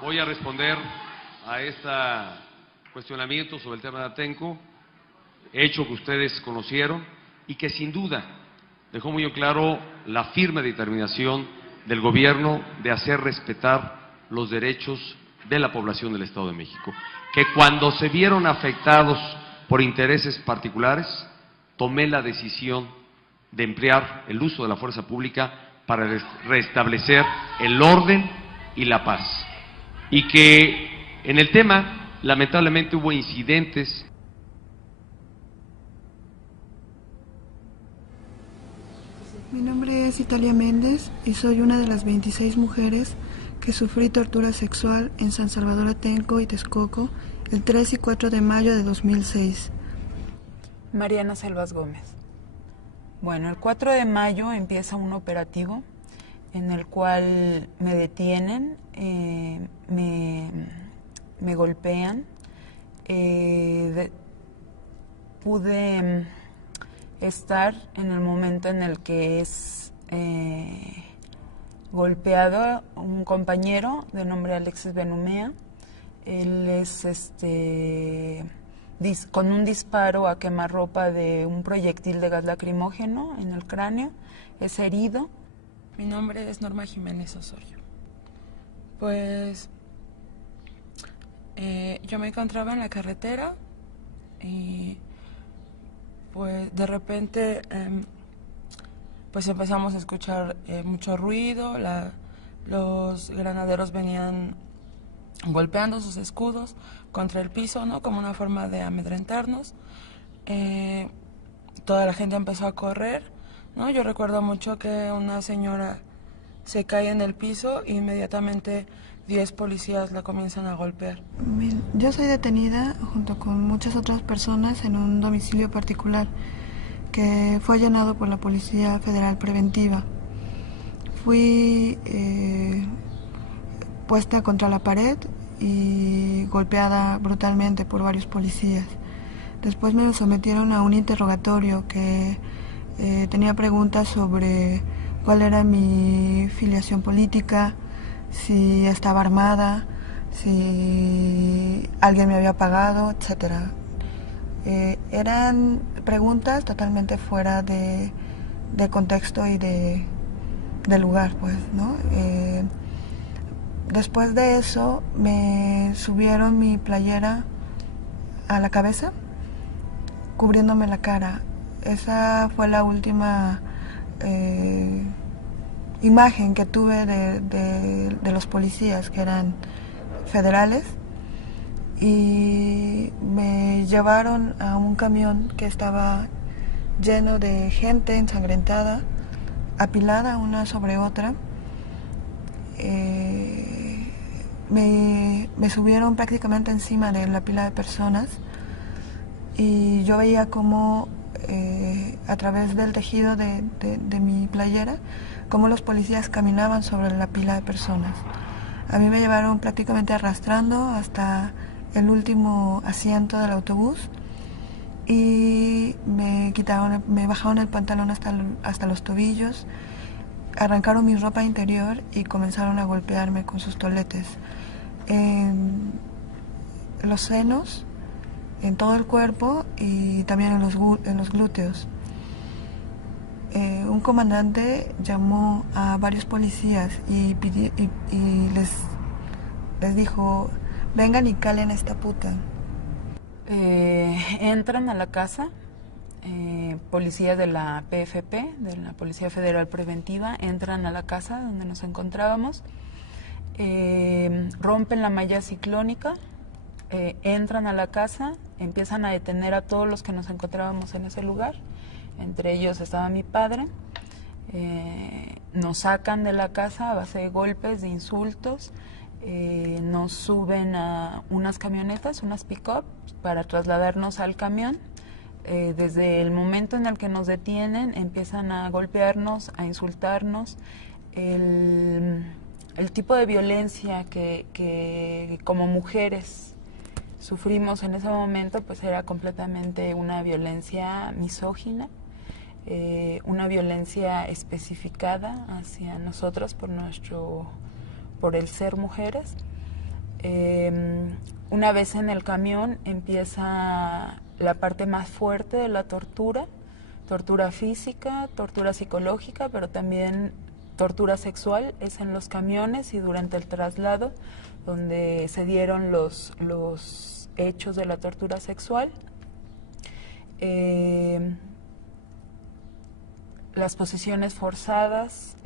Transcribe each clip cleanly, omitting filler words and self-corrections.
Voy a responder a este cuestionamiento sobre el tema de Atenco, hecho que ustedes conocieron y que sin duda dejó muy claro la firme determinación del gobierno de hacer respetar los derechos de la población del Estado de México, que cuando se vieron afectados por intereses particulares, tomé la decisión de emplear el uso de la fuerza pública para restablecer el orden y la paz. Y que en el tema, lamentablemente, hubo incidentes. Mi nombre es Italia Méndez y soy una de las 26 mujeres que sufrí tortura sexual en San Salvador Atenco y Texcoco el 3 y 4 de mayo de 2006. Mariana Selvas Gómez. Bueno, el 4 de mayo empieza un operativo en el cual me detienen, me golpean. Pude estar en el momento en el que es golpeado un compañero de nombre Alexis Benumea. Él es con un disparo a quemarropa de un proyectil de gas lacrimógeno en el cráneo, es herido. Mi nombre es Norma Jiménez Osorio. Pues yo me encontraba en la carretera y pues de repente pues empezamos a escuchar mucho ruido, los granaderos venían golpeando sus escudos contra el piso, ¿no? Como una forma de amedrentarnos. Toda la gente empezó a correr, ¿no? Yo recuerdo mucho que una señora se cae en el piso e inmediatamente 10 policías la comienzan a golpear. Bien, yo soy detenida junto con muchas otras personas en un domicilio particular que fue allanado por la Policía Federal Preventiva. Fui puesta contra la pared y golpeada brutalmente por varios policías. Después me sometieron a un interrogatorio que tenía preguntas sobre cuál era mi filiación política, si estaba armada, si alguien me había pagado, etc. Eran preguntas totalmente fuera de contexto y de lugar, pues, ¿no? Después de eso me subieron mi playera a la cabeza, cubriéndome la cara. Esa fue la última imagen que tuve de los policías, que eran federales, y me llevaron a un camión que estaba lleno de gente ensangrentada, apilada una sobre otra. Me subieron prácticamente encima de la pila de personas y yo veía como a través del tejido de mi playera, cómo los policías caminaban sobre la pila de personas. A mí me llevaron prácticamente arrastrando hasta el último asiento del autobús y me bajaron el pantalón hasta los tobillos, arrancaron mi ropa interior y comenzaron a golpearme con sus toletes en los senos, en todo el cuerpo y también en los glúteos. Un comandante llamó a varios policías y les dijo: vengan y calen a esta puta. Entran a la casa, policía de la PFP, de la Policía Federal Preventiva, entran a la casa donde nos encontrábamos, rompen la malla ciclónica, entran a la casa, empiezan a detener a todos los que nos encontrábamos en ese lugar. Entre ellos estaba mi padre. Nos sacan de la casa a base de golpes, de insultos. Nos suben a unas camionetas, unas pick-up, para trasladarnos al camión. Desde el momento en el que nos detienen, empiezan a golpearnos, a insultarnos. El tipo de violencia que como mujeres sufrimos en ese momento, pues era completamente una violencia misógina, una violencia especificada hacia nosotros por el ser mujeres. Una vez en el camión empieza la parte más fuerte de la tortura, tortura física, tortura psicológica, pero también tortura sexual. Es en los camiones y durante el traslado donde se dieron los hechos de la tortura sexual. Las posesiones forzadas,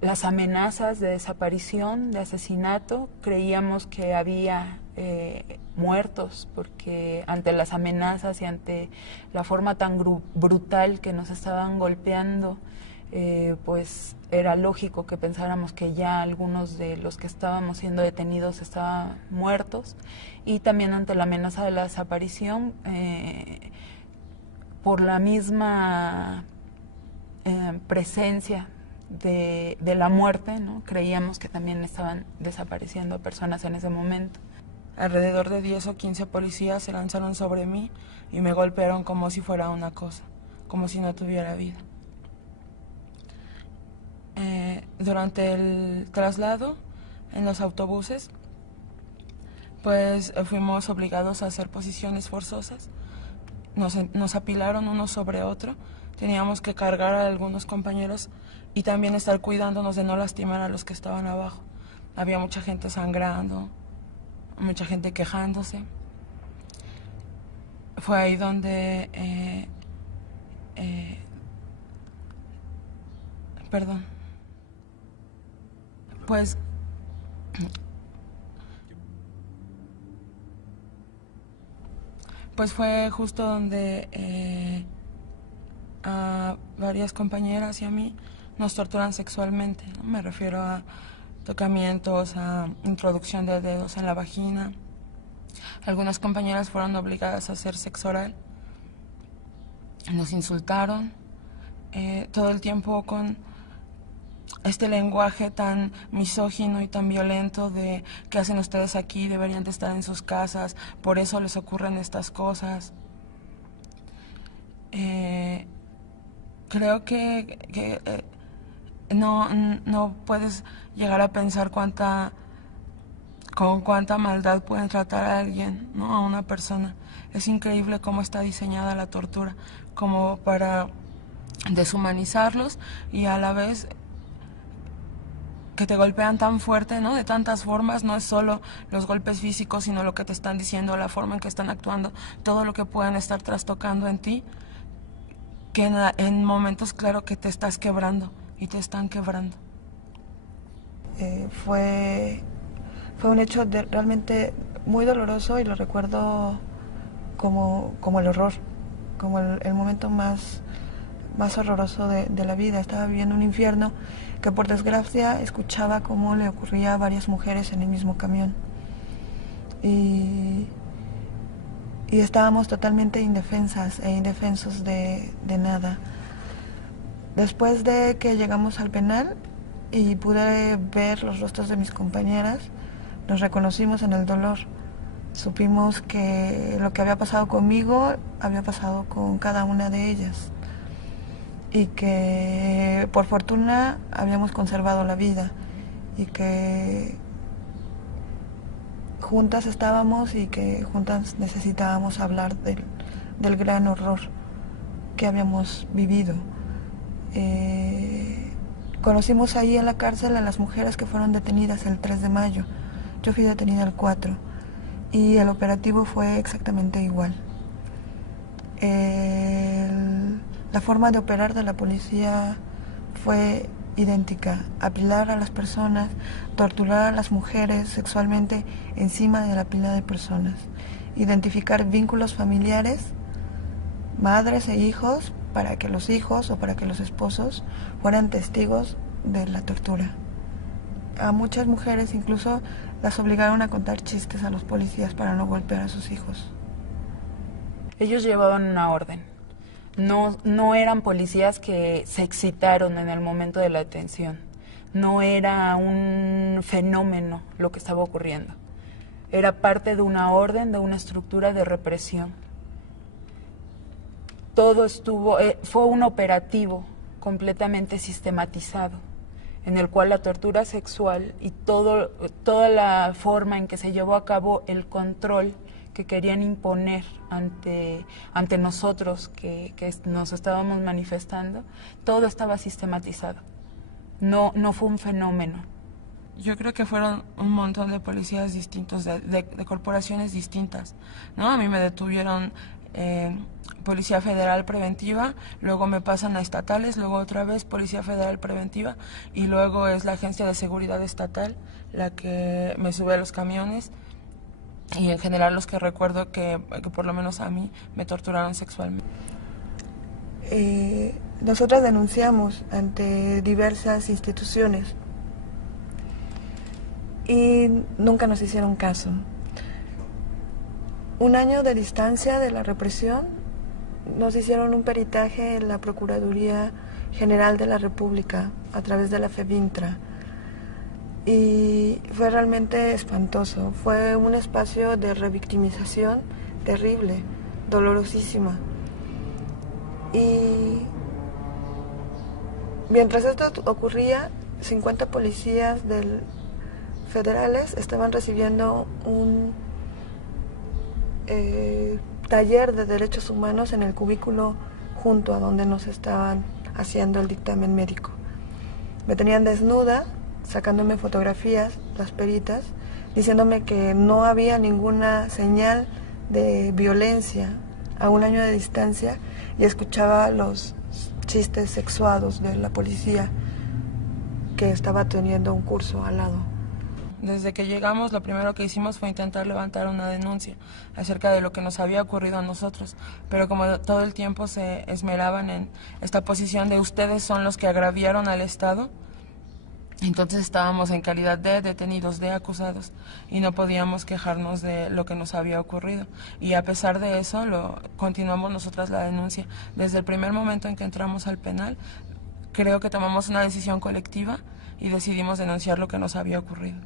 las amenazas de desaparición, de asesinato. Creíamos que había muertos, porque ante las amenazas y ante la forma tan brutal que nos estaban golpeando, pues era lógico que pensáramos que ya algunos de los que estábamos siendo detenidos estaban muertos. Y también ante la amenaza de la desaparición, por la misma presencia de la muerte, ¿no? Creíamos que también estaban desapareciendo personas en ese momento. Alrededor de 10 o 15 policías se lanzaron sobre mí y me golpearon como si fuera una cosa, como si no tuviera vida. Durante el traslado en los autobuses, pues fuimos obligados a hacer posiciones forzosas. Nos apilaron uno sobre otro. Teníamos que cargar a algunos compañeros y también estar cuidándonos de no lastimar a los que estaban abajo. Había mucha gente sangrando, mucha gente quejándose. Fue ahí donde... perdón. Pues fue justo donde a varias compañeras y a mí nos torturan sexualmente, ¿no? Me refiero a tocamientos, a introducción de dedos en la vagina. Algunas compañeras fueron obligadas a hacer sexo oral. Nos insultaron todo el tiempo con este lenguaje tan misógino y tan violento de ¿qué hacen ustedes aquí? Deberían de estar en sus casas, por eso les ocurren estas cosas. Creo que no puedes llegar a pensar con cuánta maldad pueden tratar a alguien, ¿no? A una persona. Es increíble cómo está diseñada la tortura, como para deshumanizarlos y a la vez que te golpean tan fuerte, ¿no? De tantas formas. No es solo los golpes físicos, sino lo que te están diciendo, la forma en que están actuando, todo lo que pueden estar trastocando en ti, que en momentos, claro, que te estás quebrando y te están quebrando. Fue un hecho realmente muy doloroso y lo recuerdo como el horror, como el momento más horroroso de la vida. Estaba viviendo un infierno que por desgracia escuchaba cómo le ocurría a varias mujeres en el mismo camión. Y estábamos totalmente indefensas e indefensos de nada. Después de que llegamos al penal y pude ver los rostros de mis compañeras, nos reconocimos en el dolor. Supimos que lo que había pasado conmigo había pasado con cada una de ellas y que por fortuna habíamos conservado la vida y que juntas estábamos y que juntas necesitábamos hablar del gran horror que habíamos vivido. Conocimos ahí en la cárcel a las mujeres que fueron detenidas el 3 de mayo. Yo fui detenida el 4 y el operativo fue exactamente igual. La forma de operar de la policía fue idéntica: apilar a las personas, torturar a las mujeres sexualmente encima de la pila de personas, identificar vínculos familiares, madres e hijos, para que los hijos o para que los esposos fueran testigos de la tortura. A muchas mujeres incluso las obligaron a contar chistes a los policías para no golpear a sus hijos. Ellos llevaban una orden. No eran policías que se excitaron en el momento de la detención. No era un fenómeno lo que estaba ocurriendo. Era parte de una orden, de una estructura de represión. Todo fue un operativo completamente sistematizado. en el cual la tortura sexual y toda la forma en que se llevó a cabo el control que querían imponer ante nosotros que nos estábamos manifestando, todo estaba sistematizado. No fue un fenómeno. Yo creo que fueron un montón de policías distintos, de corporaciones distintas, ¿no? A mí me detuvieron Policía Federal Preventiva, luego me pasan a estatales, luego otra vez Policía Federal Preventiva y luego es la Agencia de Seguridad Estatal la que me sube a los camiones y en general los que recuerdo que por lo menos a mí me torturaron sexualmente. Nosotras denunciamos ante diversas instituciones y nunca nos hicieron caso. Un año de distancia de la represión, nos hicieron un peritaje en la Procuraduría General de la República a través de la FEBINTRA y fue realmente espantoso. Fue un espacio de revictimización terrible, dolorosísima. Y mientras esto ocurría, 50 policías federales estaban recibiendo un taller de derechos humanos en el cubículo junto a donde nos estaban haciendo el dictamen médico. Me tenían desnuda, sacándome fotografías, las peritas, diciéndome que no había ninguna señal de violencia a un año de distancia y escuchaba los chistes sexuados de la policía que estaba teniendo un curso al lado. Desde que llegamos, lo primero que hicimos fue intentar levantar una denuncia acerca de lo que nos había ocurrido a nosotros, pero como todo el tiempo se esmeraban en esta posición de ustedes son los que agraviaron al Estado, entonces estábamos en calidad de detenidos, de acusados, y no podíamos quejarnos de lo que nos había ocurrido. Y a pesar de eso, continuamos nosotras la denuncia. Desde el primer momento en que entramos al penal, creo que tomamos una decisión colectiva y decidimos denunciar lo que nos había ocurrido.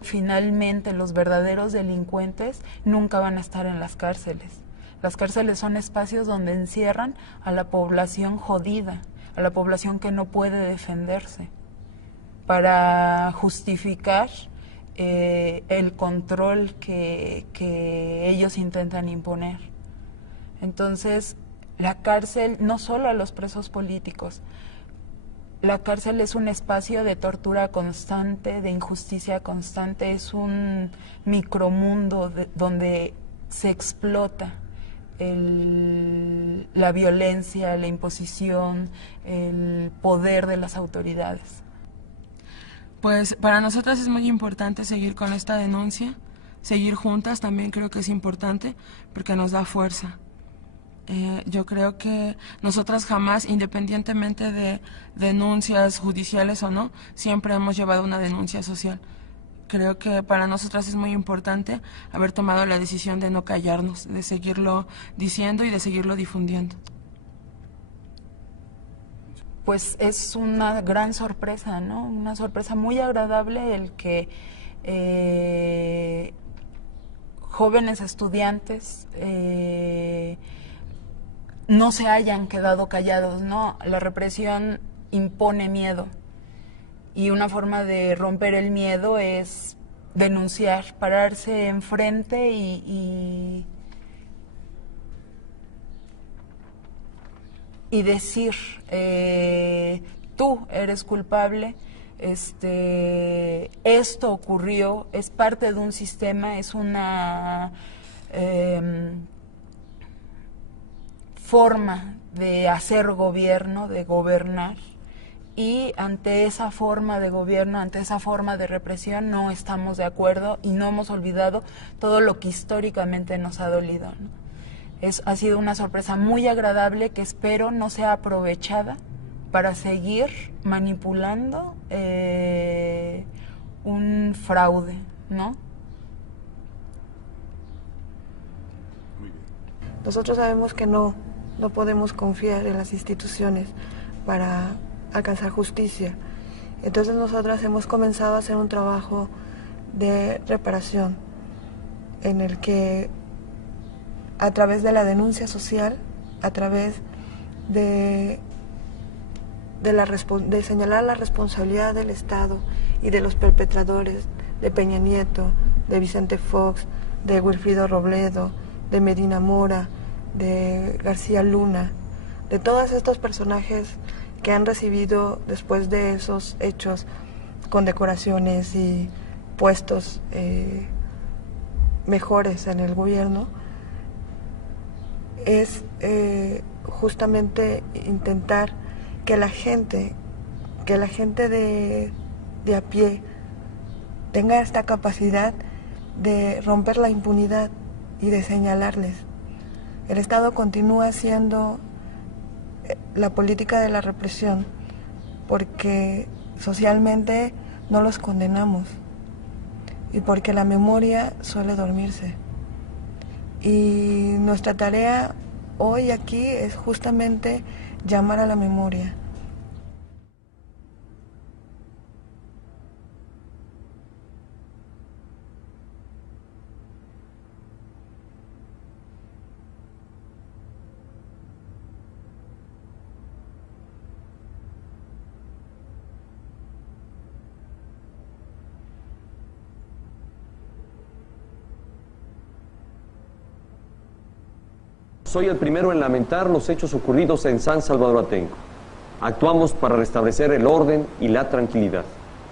Finalmente, los verdaderos delincuentes nunca van a estar en las cárceles. Las cárceles son espacios donde encierran a la población jodida, a la población que no puede defenderse, para justificar el control que ellos intentan imponer. Entonces, la cárcel, no solo a los presos políticos, la cárcel es un espacio de tortura constante, de injusticia constante, es un micromundo donde se explota la violencia, la imposición, el poder de las autoridades. Pues para nosotras es muy importante seguir con esta denuncia, seguir juntas también creo que es importante porque nos da fuerza. Yo creo que nosotras jamás, independientemente de denuncias judiciales o no, siempre hemos llevado una denuncia social. Creo que para nosotras es muy importante haber tomado la decisión de no callarnos, de seguirlo diciendo y de seguirlo difundiendo. Pues es una gran sorpresa, ¿no? Una sorpresa muy agradable el que jóvenes estudiantes no se hayan quedado callados, ¿no? La represión impone miedo y una forma de romper el miedo es denunciar, pararse enfrente y decir, tú eres culpable, esto ocurrió, es parte de un sistema, es una forma de hacer gobierno, de gobernar, y ante esa forma de gobierno, ante esa forma de represión no estamos de acuerdo y no hemos olvidado todo lo que históricamente nos ha dolido, ¿no? Ha sido una sorpresa muy agradable que espero no sea aprovechada para seguir manipulando un fraude, ¿no? Nosotros sabemos que no podemos confiar en las instituciones para alcanzar justicia. Entonces nosotras hemos comenzado a hacer un trabajo de reparación en el que a través de la denuncia social, a través de de señalar la responsabilidad del Estado y de los perpetradores, de Peña Nieto, de Vicente Fox, de Wilfrido Robledo, de Medina Mora, de García Luna, de todos estos personajes que han recibido después de esos hechos condecoraciones y puestos mejores en el gobierno, es justamente intentar que la gente de a pie tenga esta capacidad de romper la impunidad y de señalarles. El Estado continúa haciendo la política de la represión porque socialmente no los condenamos y porque la memoria suele dormirse. Y nuestra tarea hoy aquí es justamente llamar a la memoria. Soy el primero en lamentar los hechos ocurridos en San Salvador Atenco. Actuamos para restablecer el orden y la tranquilidad.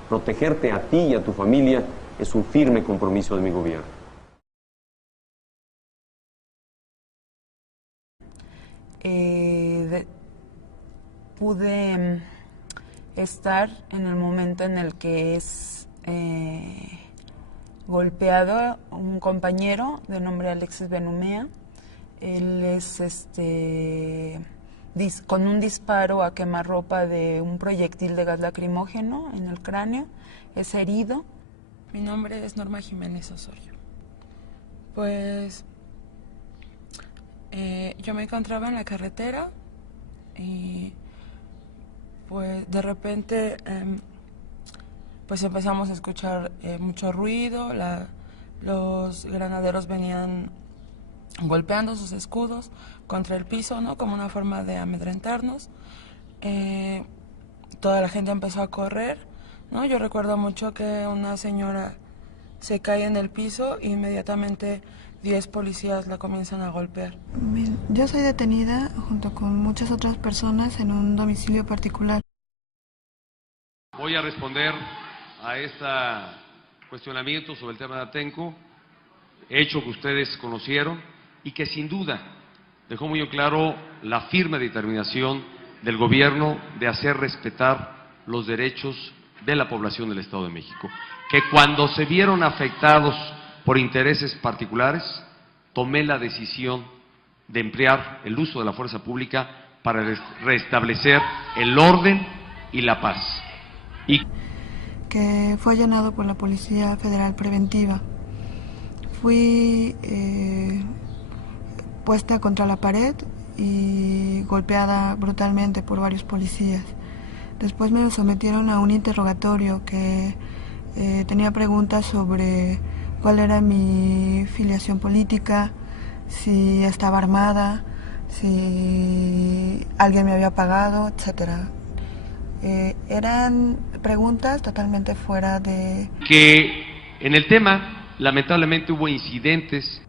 Protegerte a ti y a tu familia es un firme compromiso de mi gobierno. Pude estar en el momento en el que es golpeado un compañero de nombre Alexis Benumea. Él es con un disparo a quemarropa de un proyectil de gas lacrimógeno en el cráneo, es herido. Mi nombre es Norma Jiménez Osorio. Pues yo me encontraba en la carretera y pues de repente pues empezamos a escuchar mucho ruido, los granaderos venían golpeando sus escudos contra el piso, ¿no? Como una forma de amedrentarnos. Toda la gente empezó a correr, ¿no? Yo recuerdo mucho que una señora se cae en el piso e inmediatamente 10 policías la comienzan a golpear. Yo soy detenida junto con muchas otras personas en un domicilio particular. Voy a responder a este cuestionamiento sobre el tema de Atenco, hecho que ustedes conocieron y que sin duda dejó muy claro la firme determinación del gobierno de hacer respetar los derechos de la población del Estado de México, que cuando se vieron afectados por intereses particulares, tomé la decisión de emplear el uso de la fuerza pública para restablecer el orden y la paz. Y que fue allanado por la Policía Federal Preventiva. Fui puesta contra la pared y golpeada brutalmente por varios policías. Después me sometieron a un interrogatorio que tenía preguntas sobre cuál era mi filiación política, si estaba armada, si alguien me había pagado, etc. Eran preguntas totalmente fuera de... Que en el tema, lamentablemente, hubo incidentes.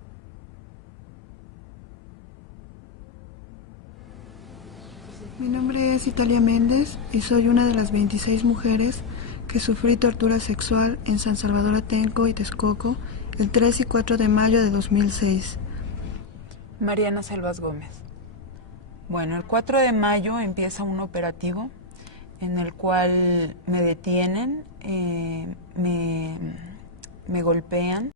Mi nombre es Italia Méndez y soy una de las 26 mujeres que sufrí tortura sexual en San Salvador Atenco y Texcoco el 3 y 4 de mayo de 2006. Mariana Selvas Gómez. Bueno, el 4 de mayo empieza un operativo en el cual me detienen, me golpean.